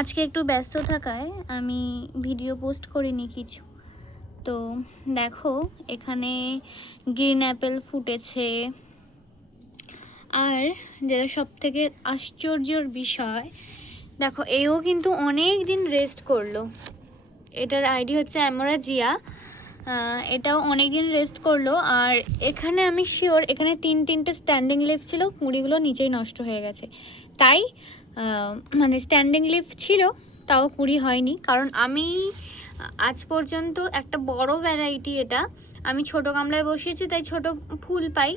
আজকে একটু ব্যস্ত থাকায় আমি ভিডিও পোস্ট করিনি কিছু। তো দেখো এখানে গ্রিন অ্যাপেল ফুটেছে। আর যেটা সব থেকে আশ্চর্যর বিষয় দেখো এও কিন্তু অনেক দিন রেস্ট করল। এটার আইডি হচ্ছে অ্যামোরাজিয়া আহ, এটাও অনেক দিন রেস্ট করল। আর এখানে আমি শিওর এখানে তিন তিনটে স্ট্যান্ডিং লিফ ছিল কুড়িগুলো নিচেই নষ্ট হয়ে গেছে। তাই মানে স্ট্যান্ডিং লিফ ছিল, তাও কুড়ি হয়নি। কারণ আমি, আজ পর্যন্ত একটা বড় ভ্যারাইটি এটা। আমি ছোট গামলায় বসিয়েছি, তাই ছোট ফুল পাই।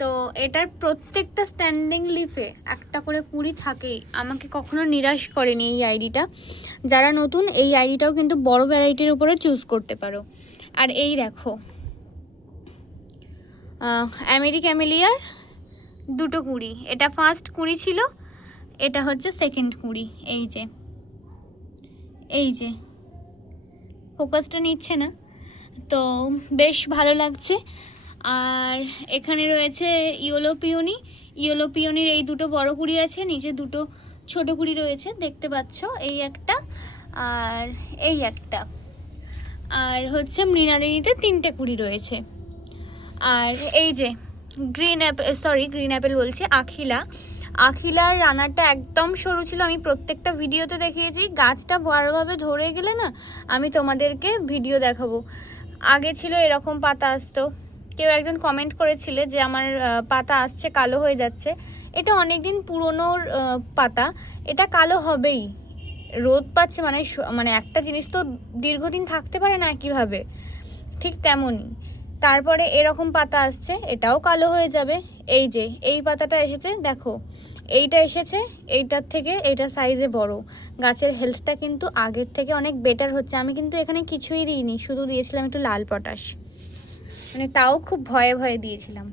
তো এটার প্রত্যেকটা স্ট্যান্ডিং লিফে একটা করে কুড়ি থাকেই। আমাকে কখনো নিরাশ করেনি এই আইডিটা যারা নতুন, এই আইডিটাও কিন্তু বড় ভ্যারাইটির উপরে চুজ করতে পারো। আর এই দেখো আমেরিক অ্যামেলিয়ার দুটো কুড়ি। এটা ফার্স্ট কুড়ি ছিল এটা হচ্ছে সেকেন্ড কুড়ি, এই যে। এই যে। ফোকাসটা নিচ্ছে না। তো বেশ ভালো লাগছে। আর এখানে রয়েছে ইয়োলো পিওনি। ইয়োলো পিওনির এই দুটো বড় কুড়ি আছে, নিচে দুটো ছোট কুড়ি রয়েছে, দেখতে পাচ্ছ? এই একটা আর এই একটা। আর হচ্ছে মৃণালিনীতে তিনটে কুড়ি রয়েছে। আর এই যে green apple sorry green apple বলছি, আখিলা। আখিলার রানারটা একদম সরু ছিল। আমি প্রত্যেকটা ভিডিওতে দেখিয়েছি, গাছটা বড়োভাবে ধরে গেলে না আমি তোমাদেরকে ভিডিও দেখাবো। আগে ছিল এরকম পাতা আসতো। কেউ একজন কমেন্ট করেছিলে যে আমার পাতা আসছে, কালো হয়ে যাচ্ছে। এটা অনেক দিন পুরনোর পাতা। এটা কালো হবেই। রোদ পাচ্ছে মানে মানে একটা জিনিস তো দীর্ঘদিন থাকতে পারে না একইভাবে ঠিক তেমনই। তারপরে এরকম পাতা আসছে, এটাও কালো হয়ে যাবে। এই যে, এই পাতাটা এসেছে, দেখো। এইটা এসেছে, এইটার থেকে এইটা সাইজে বড়। গাছের হেলথটা কিন্তু আগের থেকে অনেক বেটার হচ্ছে। আমি কিন্তু এখানে কিছুই দিইনি, শুধু দিয়েছিলাম একটু লাল পটাশ মানে তাও খুব ভয়ে ভয়ে দিয়েছিলাম।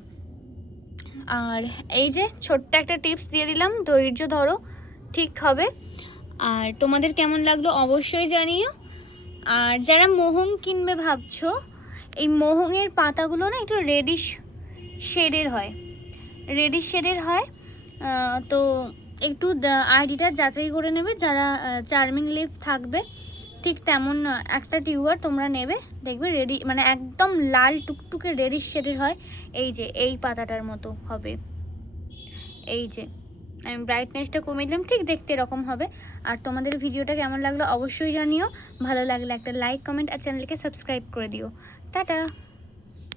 আর এই যে, ছোট্ট একটা টিপস দিয়ে দিলাম, ধৈর্য ধরো, ঠিক হবে। আর তোমাদের কেমন লাগল অবশ্যই জানিও। আর যারা মোহং কিনবে ভাবছ এই মোহঙের পাতাগুলো না একটু রেডিশ শেডের হয়। রেডিশ শেডের হয়। তো একটু আইডিটা যাচাই করে নেবে। যারা চার্মিং লিফ থাকবে, ঠিক তেমন একটা টিউবার তোমরা নেবে। দেখবে রেডি মানে একদম লাল টুকটুকে রেডিশ শেডের হয়। এই যে, এই পাতাটার মতো হবে। এই যে, আমি ব্রাইটনেসটা কমিয়ে দিলাম, ঠিক দেখতে এরকম হবে। আর তোমাদের ভিডিওটা কেমন লাগল অবশ্যই জানিও। ভালো লাগলে একটা লাইক কমেন্ট আর চ্যানেলকে সাবস্ক্রাইব করে দিও। 大的